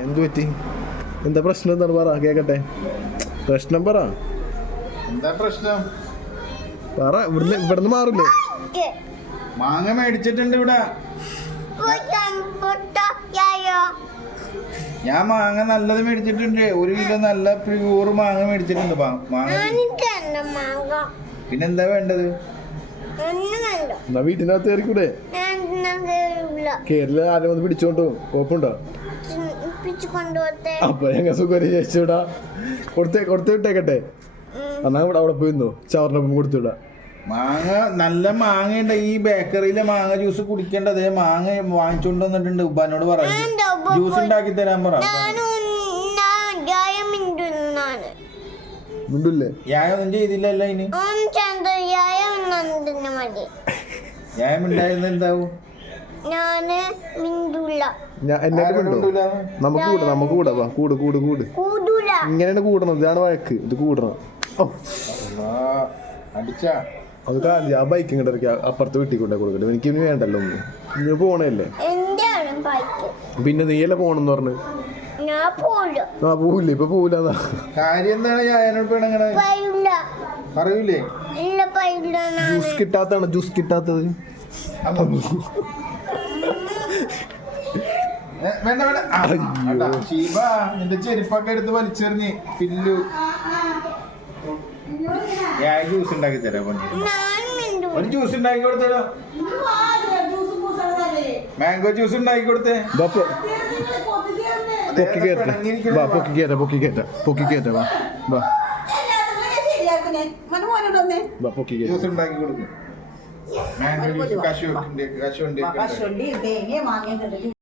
എന്ത് പറ്റി? എന്താ പ്രശ്നം? എന്താണ് പറ, കേക്കട്ടെ. പ്രശ്നം പറ. എന്താ പ്രശ്നം? പറ. ഇവിടുന്ന് മാറില്ലേ? മാങ്ങ മേടിച്ചിട്ടുണ്ട് ഇവിടെ. ഞാൻ മാങ്ങ നല്ലത് മേടിച്ചിട്ടുണ്ട്. 1 കിലോ നല്ല പ്യൂർ മാങ്ങ മേടിച്ചിട്ടുണ്ട്. മാങ്ങ പിന്നെന്താ വേണ്ടത്? എന്നാ വീട്ടിനകത്ത് കയറിക്കൂടെ? കേരള ആരും വന്ന് പിടിച്ചോണ്ടോ? കോപ്പുണ്ടോ? അപ്പൊ ഞങ്ങൾ സുഖം ചേച്ചിവിടാ. കൊടുത്ത് വിട്ടേക്കട്ടെ. എന്നാ അവിടെ പോയിരുന്നു ചവറിനൊപ്പം കൊടുത്തുവിടാ. മാങ്ങ നല്ല മാങ്ങയുണ്ട്. ഈ ബേക്കറിയിലെ മാങ്ങ ജ്യൂസ് കുടിക്കേണ്ടത്. മാങ്ങ വാങ്ങിച്ചോണ്ട് വന്നിട്ടുണ്ട്. ഉപ്പാനോട് പറ ജ്യൂസ് ഉണ്ടാക്കി തരാൻ പറ. ഞാനൊന്നും ചെയ്തില്ലല്ലോ അതിന്. ഞാൻ ഉണ്ടായിരുന്ന എന്താവും? നമുക്ക് കൂടാ. കൂട് ഇങ്ങനെയാണ് കൂടണം. ഇതാണ് വഴക്ക്. ഇത് കൂടണം. അടിച്ചാ അത് കാര്യം. ആ ബൈക്ക് ഇങ്ങോട്ട് ഇറക്കി അപ്പുറത്ത് വീട്ടിൽ കൊണ്ടേ കൊടുക്കട്ടെ. എനിക്ക് ഇനി വേണ്ടല്ലോ. ഒന്ന് നീ പോണല്ലേ? പിന്നെ നീയല്ലേ പോണെന്ന് പറഞ്ഞു. ആ പോവില്ല. ഇപ്പൊ പോവില്ല. കാര്യം എന്താണ്? പറയൂലേ? ജ്യൂസ് കിട്ടാത്തത്. വേണ്ട ഷീബ, നിന്റെ ചെരുപ്പൊക്കെ എടുത്ത് വലിച്ചെറിഞ്ഞ് പില്ലു. ഞാൻ ജ്യൂസ് ഉണ്ടാക്കി തരാം. ഒരു ജ്യൂസ് ഉണ്ടാക്കി കൊടുത്തോ. മാംഗോ ജ്യൂസ് ഉണ്ടാക്കി കൊടുത്തേ. പൊക്കി കേറ്റ. ജ്യൂസ് ഉണ്ടാക്കി കൊടുക്കും. മാംഗോ ജ്യൂസ് കശുവണ്ടി